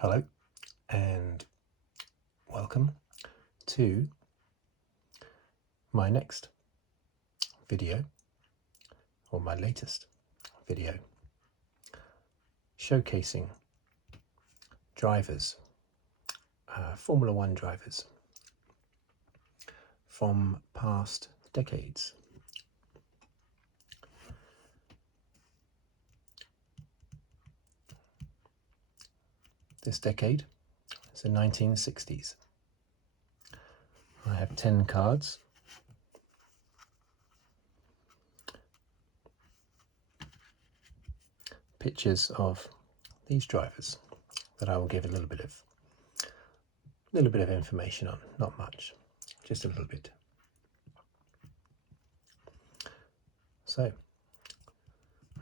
Hello and welcome to my next video, or my latest video, showcasing drivers, Formula One drivers from past decades. This decade is the 1960s. I have 10 cards. Pictures of these drivers that I will give a little bit of information on, not much, just a little bit. So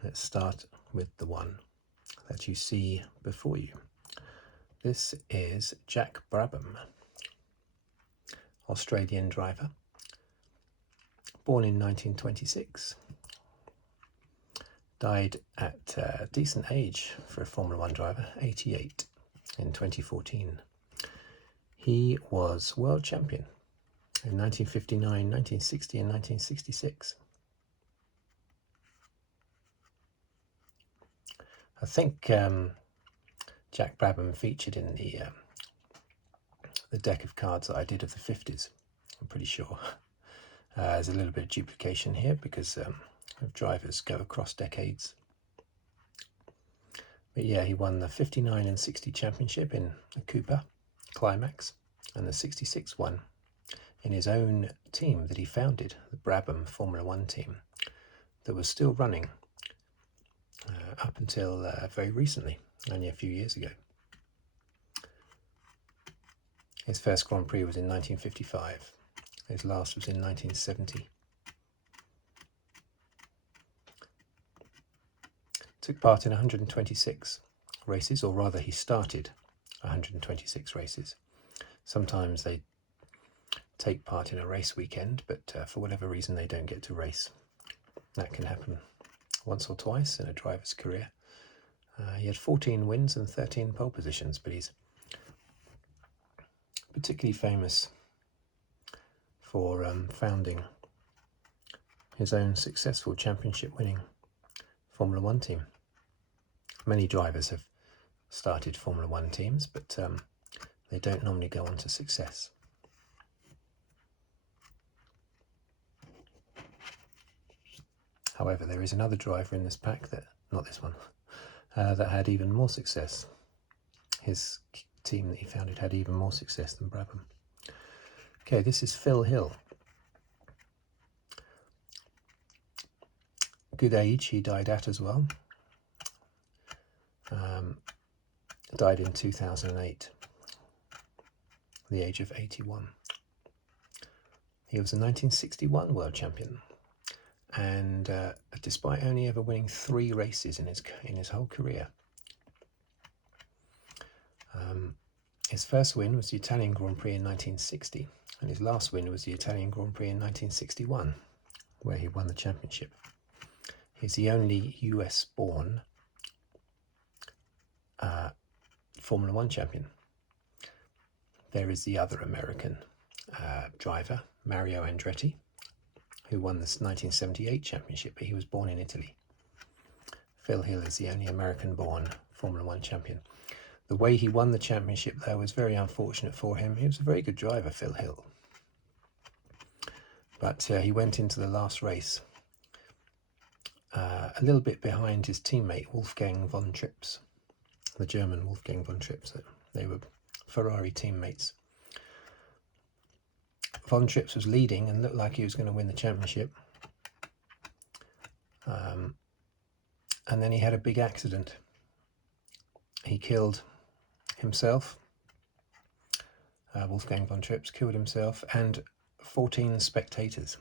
let's start with the one that you see before you. This is Jack Brabham, Australian driver, born in 1926. Died at a decent age for a Formula One driver, 88, in 2014. He was world champion in 1959, 1960 and 1966. I think Jack Brabham featured in the deck of cards that I did of the 50s, I'm pretty sure. There's a little bit of duplication here because of drivers go across decades. But yeah, he won the 59 and 60 championship in a Cooper Climax, and the 66 one in his own team that he founded, the Brabham Formula One team, that was still running up until very recently, only a few years ago. His first Grand Prix was in 1955. His last was in 1970. Took part in 126 races, or rather he started 126 races. Sometimes they take part in a race weekend, but for whatever reason they don't get to race. That can happen once or twice in a driver's career. He had 14 wins and 13 pole positions, but he's particularly famous for founding his own successful championship-winning Formula One team. Many drivers have started Formula One teams, but they don't normally go on to success. However, there is another driver in this pack, not this one, that had even more success. His team that he founded had even more success than Brabham. Okay, this is Phil Hill. Good age he died at as well. Died in 2008, the age of 81. He was a 1961 world champion, and despite only ever winning 3 races in his whole career, his first win was the Italian Grand Prix in 1960, and his last win was the Italian Grand Prix in 1961, where he won the championship. He's the only US-born Formula One champion. There is the other American driver, Mario Andretti, who won the 1978 championship, but he was born in Italy. Phil Hill is the only American-born Formula One champion. The way he won the championship, though, was very unfortunate for him. He was a very good driver, Phil Hill. But he went into the last race a little bit behind his teammate, Wolfgang von Trips, the German Wolfgang von Trips. They were Ferrari teammates. Von Trips was leading and looked like he was going to win the championship. And then he had a big accident. He killed himself. Wolfgang von Trips killed himself and 14 spectators.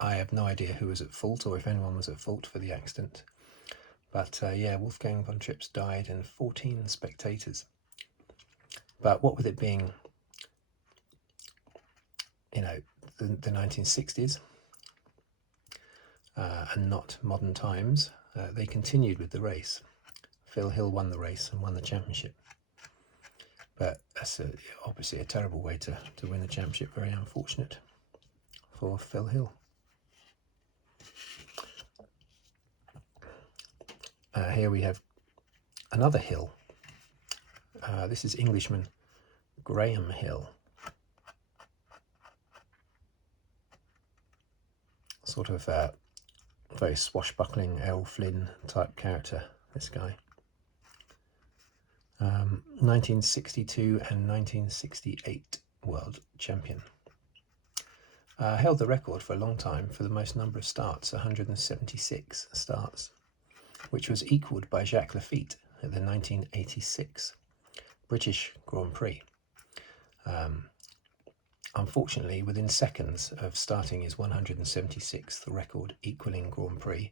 I have no idea who was at fault or if anyone was at fault for the accident. But yeah, Wolfgang von Trips died and 14 spectators. But what with it being, the 1960s and not modern times, they continued with the race. Phil Hill won the race and won the championship. But that's obviously a terrible way to win the championship. Very unfortunate for Phil Hill. Here we have another Hill. This is Englishman Graham Hill. Sort of very swashbuckling Errol Flynn type character, this guy. 1962 and 1968 world champion. Held the record for a long time for the most number of starts, 176 starts, which was equalled by Jacques Lafitte at the 1986 British Grand Prix. Unfortunately, within seconds of starting his 176th record equalling Grand Prix,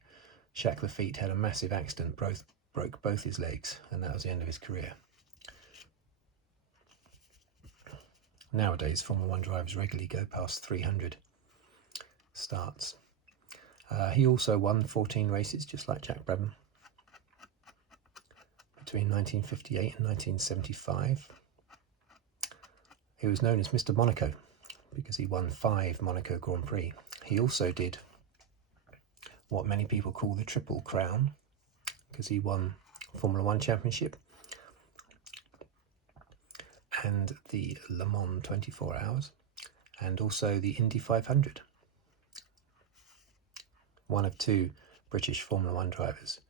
Jacques Lafitte had a massive accident, broke both his legs, and that was the end of his career. Nowadays, Formula One drivers regularly go past 300 starts. He also won 14 races, just like Jack Brabham, between 1958 and 1975. He was known as Mr. Monaco because he won 5 Monaco Grand Prix. He also did what many people call the Triple Crown, because he won Formula One Championship and the Le Mans 24 Hours, and also the Indy 500. One of 2 British Formula One drivers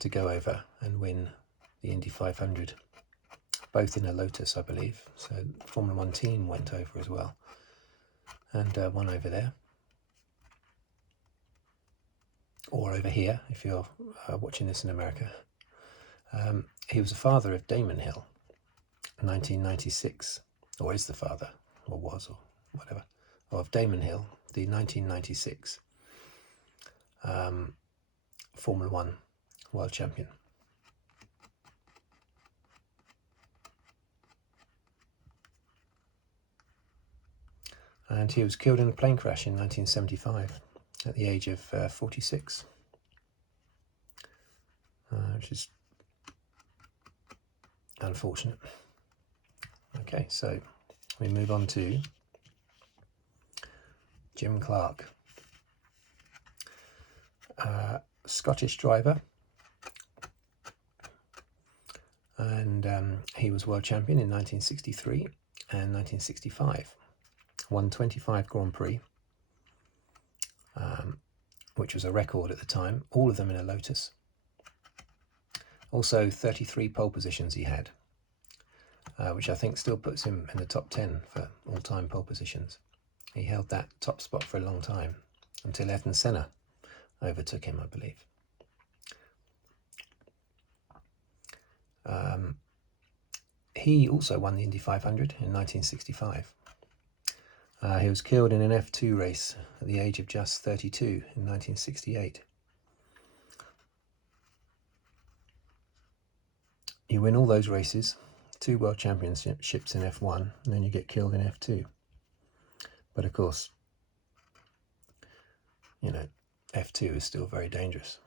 to go over and win the Indy 500, both in a Lotus, I believe. So the Formula One team went over as well, and won over there. Or over here, if you're watching this in America. He was the father of Damon Hill, 1996, or is the father, or was, or whatever, of Damon Hill, the 1996 Formula One world champion. And he was killed in a plane crash in 1975 at the age of 46, which is unfortunate. Okay, so we move on to Jim Clark, Scottish driver, and he was world champion in 1963 and 1965. Won 25 Grand Prix, which was a record at the time, all of them in a Lotus. Also 33 pole positions he had, which I think still puts him in the top 10 for all-time pole positions. He held that top spot for a long time, until Ayrton Senna overtook him, I believe. He also won the Indy 500 in 1965. He was killed in an F2 race at the age of just 32 in 1968. You win all those races, 2 world championships in F1, and then you get killed in F2. But of course, you know, F2 is still very dangerous.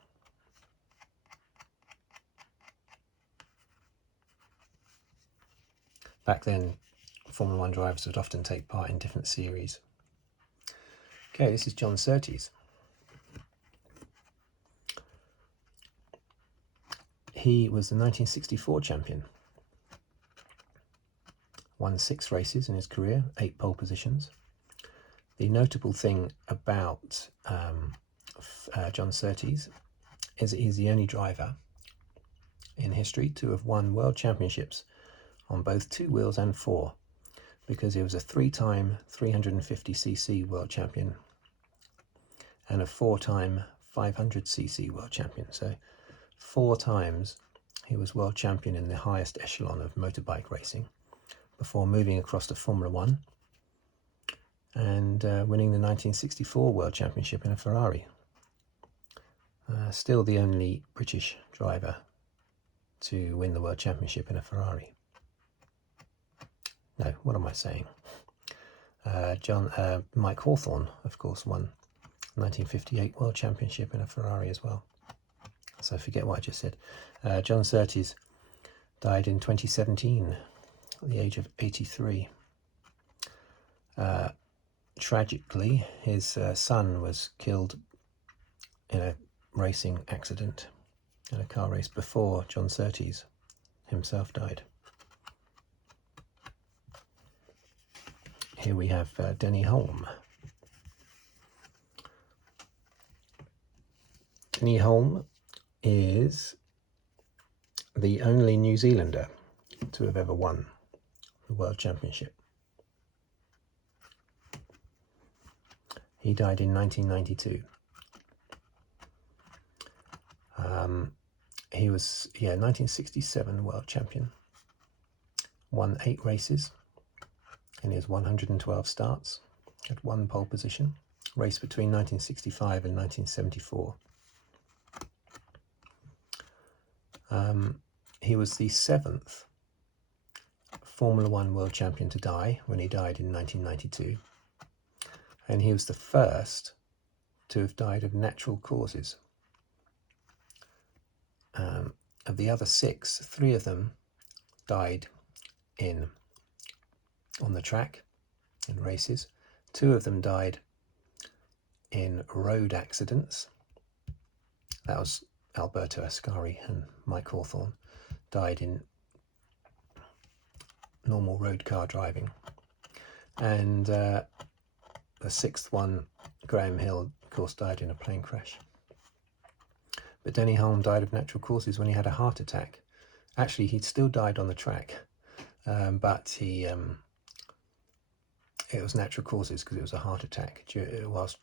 Back then, Formula One drivers would often take part in different series. Okay, this is John Surtees. He was the 1964 champion. Won 6 races in his career, 8 pole positions. The notable thing about John Surtees is that he's the only driver in history to have won world championships on both 2 wheels and 4, because he was a 3-time 350cc world champion and a 4-time 500cc world champion. So 4 times he was world champion in the highest echelon of motorbike racing before moving across to Formula One and winning the 1964 world championship in a Ferrari. Still the only British driver to win the world championship in a Ferrari. No, what am I saying? Mike Hawthorne, of course, won 1958 World Championship in a Ferrari as well. So forget what I just said. John Surtees died in 2017 at the age of 83. Tragically, his son was killed in a racing accident, in a car race, before John Surtees himself died. Here we have Denny Hulme. Denny Hulme is the only New Zealander to have ever won the World Championship. He died in 1992. He was, 1967 World Champion. Won 8 races in his 112 starts. Had 1 pole position. Raced between 1965 and 1974. He was the 7th Formula One World Champion to die when he died in 1992. And he was the first to have died of natural causes. Of the other 6, 3 of them died on the track in races. 2 of them died in road accidents. That was Alberto Ascari and Mike Hawthorne, died in normal road car driving. And the 6th one, Graham Hill, of course, died in a plane crash. But Denny Hulme died of natural causes when he had a heart attack. Actually, he'd still died on the track, but it was natural causes because it was a heart attack whilst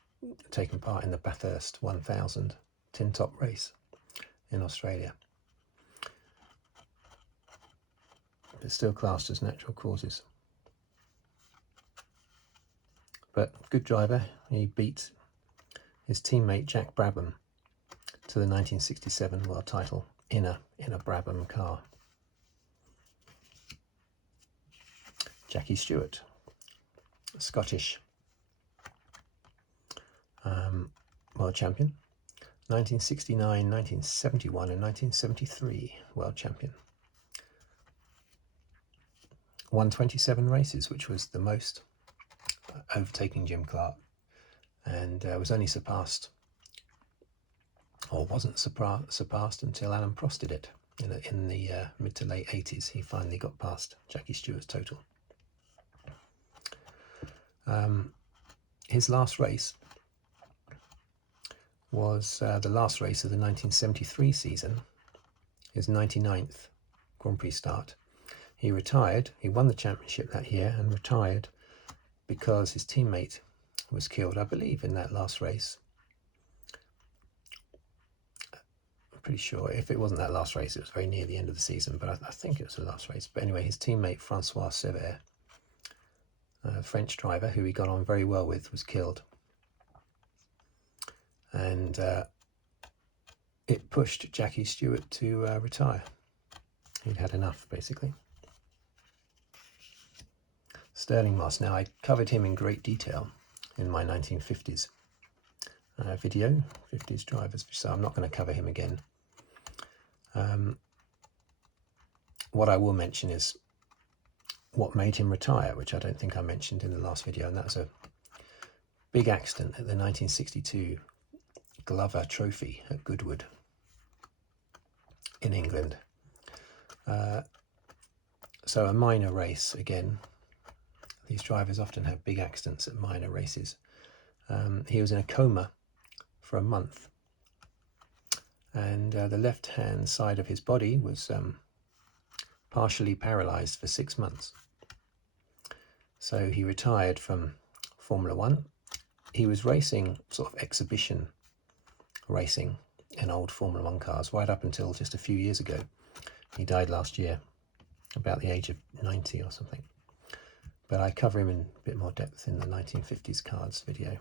taking part in the Bathurst 1000 tin top race in Australia. But still classed as natural causes. But good driver, he beat his teammate Jack Brabham to the 1967 world title in a Brabham car. Jackie Stewart, Scottish world champion, 1969, 1971 and 1973 world champion. Won 27 races, which was the most, overtaking Jim Clark, and was only surpassed, or wasn't surpassed until Alan Prost did it. In the mid to late 80s, he finally got past Jackie Stewart's total. His last race was the last race of the 1973 season, his 99th Grand Prix start. He retired. He won the championship that year and retired because his teammate was killed, I believe, in that last race. I'm pretty sure. If it wasn't that last race, it was very near the end of the season, but I think it was the last race. But anyway, his teammate, Francois Sever, a French driver who he got on very well with, was killed. And it pushed Jackie Stewart to retire. He'd had enough, basically. Stirling Moss. Now, I covered him in great detail in my 1950s video, 50s drivers, so I'm not going to cover him again. What I will mention is what made him retire, which I don't think I mentioned in the last video, and that was a big accident at the 1962 Glover Trophy at Goodwood in England. So a minor race again. These drivers often have big accidents at minor races. He was in a coma for a month, and the left-hand side of his body was partially paralysed for 6 months. So he retired from Formula One. He was racing sort of exhibition racing in old Formula One cars right up until just a few years ago. He died last year, about the age of 90 or something. But I cover him in a bit more depth in the 1950s cards video.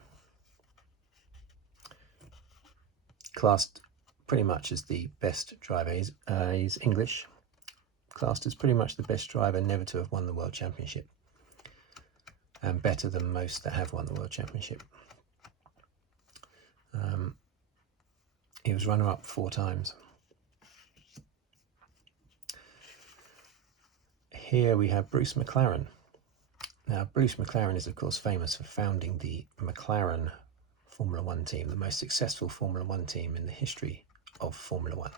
Classed pretty much as the best driver. He's English. Classed as pretty much the best driver never to have won the World Championship. And better than most that have won the World Championship. He was runner-up 4 times. Here we have Bruce McLaren. Now, Bruce McLaren is, of course, famous for founding the McLaren Formula One team, the most successful Formula One team in the history of Formula One.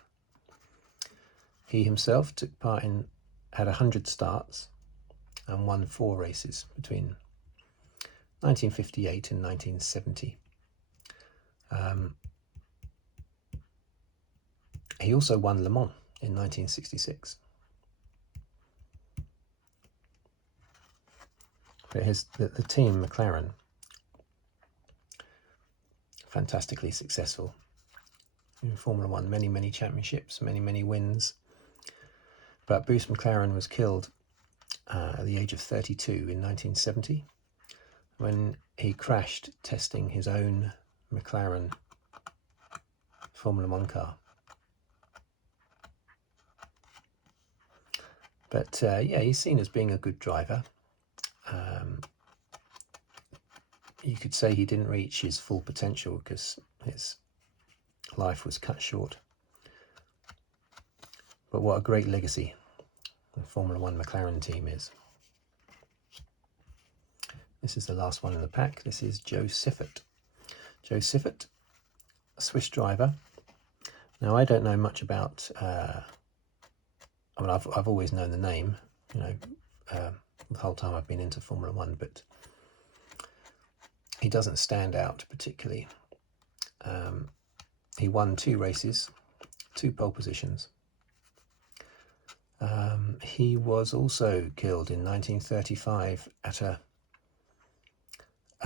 He himself took part in, had 100 starts and won 4 races between 1958 and 1970. He also won Le Mans in 1966. But the team McLaren, fantastically successful in Formula One, many championships, many wins. But Bruce McLaren was killed at the age of 32 in 1970 when he crashed testing his own McLaren Formula One car. But yeah, he's seen as being a good driver. You could say he didn't reach his full potential because his life was cut short. But what a great legacy the Formula One McLaren team is. This is the last one in the pack. This is Jo Siffert. Jo Siffert, a Swiss driver. Now, I don't know much about, I mean, I've always known the name, you know, the whole time I've been into Formula One, but he doesn't stand out particularly. He won 2 races, 2 pole positions. He was also killed in 1935 at a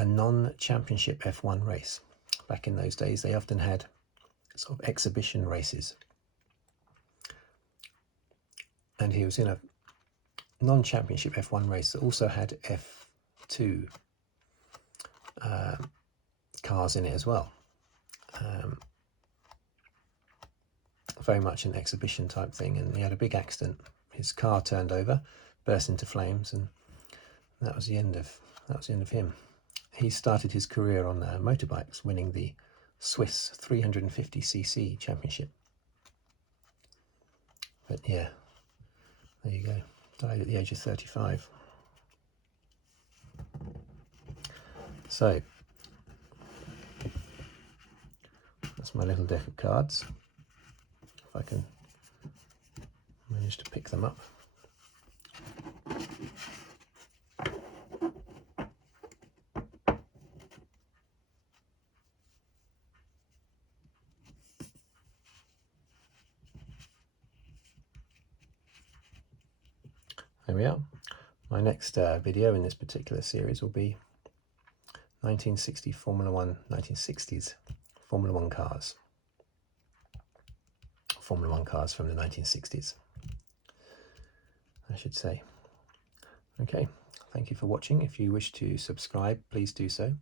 non-championship F1 race. Back in those days, they often had sort of exhibition races. And he was in a non-championship F1 race that also had F2 cars in it as well. Very much an exhibition type thing, and he had a big accident. His car turned over, burst into flames, and that was the end of him. He started his career on motorbikes, winning the Swiss 350cc championship. But yeah, there you go. Died at the age of 35. So that's my little deck of cards. If I can manage to pick them up. There we are. My next video in this particular series will be 1960 Formula One, 1960s Formula One cars. Formula One cars from the 1960s, I should say. Okay, thank you for watching. If you wish to subscribe, please do so.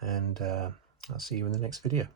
And I'll see you in the next video.